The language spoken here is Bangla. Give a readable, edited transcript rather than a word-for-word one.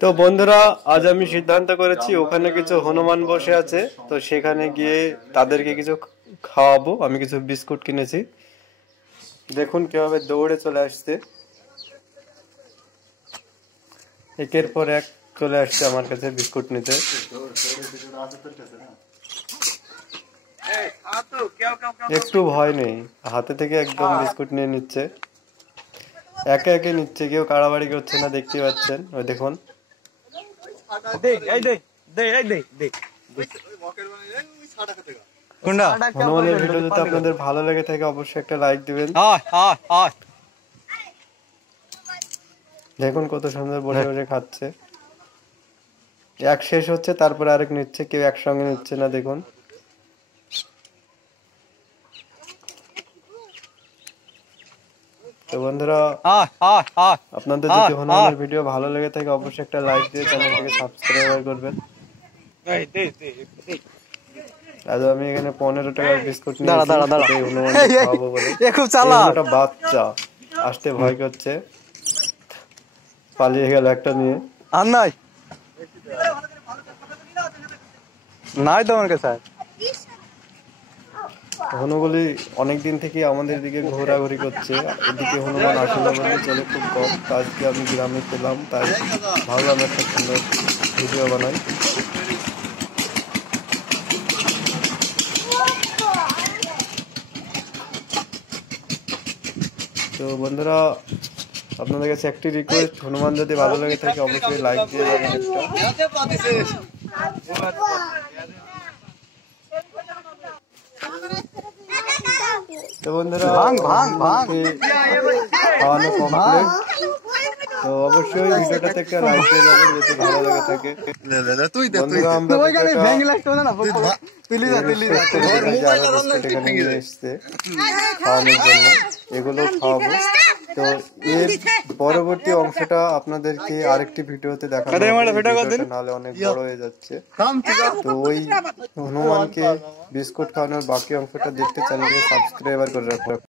তো বন্ধুরা, আজ আমি সিদ্ধান্ত করেছি ওখানে কিছু হনুমান বসে আছে, তো সেখানে গিয়ে তাদেরকে কিছু খাওয়াবো। আমি কিছু বিস্কুট কিনেছি, দেখুন কিভাবে দৌড়ে চলে আসছে, একের পর এক চলে আসছে আমার কাছে বিস্কুট নিতে। একটু ভয় নেই, হাতে থেকে একদম বিস্কুট নিয়ে নিচ্ছে, একে একে নিচ্ছে, কেউ কাড়াবাড়ি করছে না, দেখতে পাচ্ছেন। ওই দেখুন। হনুমানের ভিডিও যদি আপনাদের ভালো লেগে থাকে অবশ্যই একটা লাইক দিবেন। দেখুন কত সুন্দর বসে বসে খাচ্ছে, এক শেষ হচ্ছে তারপরে আরেক নিচ্ছে, কেউ একসঙ্গে নিচ্ছে না। দেখুন তো বন্ধুরা, আপনাদের যদি হনুমানের ভিডিও ভালো লেগে থাকে অবশ্যই একটা লাইক দিয়ে চ্যানেলটিকে সাবস্ক্রাইব করবেন। আজ আমি এখানে 15 টাকার বিস্কুট নিয়েছি হনুমানকে খাওয়াবো বলে। একটা বাচ্চা আসতে ভয় করছে, পালিয়ে গেল একটা নিয়ে। আর নাই নাই তো আমার কাছে। হনুগুলি অনেকদিন থেকে আমাদের দিকে ঘোরাঘুরি করছে, এদিকে হনুমান আসে না বলে চলে খুব কম। তো আজকে আমি গ্রামে পেলাম, তাই ভাবলাম একটা সুন্দর ভিডিও বানাই। তো বন্ধুরা, আপনাদের কাছে একটি রিকোয়েস্ট, হনুমান যদি ভালো লাগে থাকে অবশ্যই লাইক দিয়ে যাবেন একটা। তো বন্ধুরা, খাওয়ানো কমপ্লিট। তো অবশ্যই ভিডিওটাতে একটা লাইক দিয়ে যাবেন যদি ভালো লাগে থাকে। বন্ধুরা, আমরা নিয়ে এসছে খাওয়ানোর জন্য, এগুলো খাওয়াবো। তো এর পরবর্তী অংশটা আপনাদেরকে আরেকটি ভিডিওতে দেখাবো, নাহলে অনেক বড় হয়ে যাচ্ছে। তো ওই হনুমানকে বিস্কুট খাওয়ানোর বাকি অংশটা দেখতে চ্যানেলকে সাবস্ক্রাইব করে রাখুন।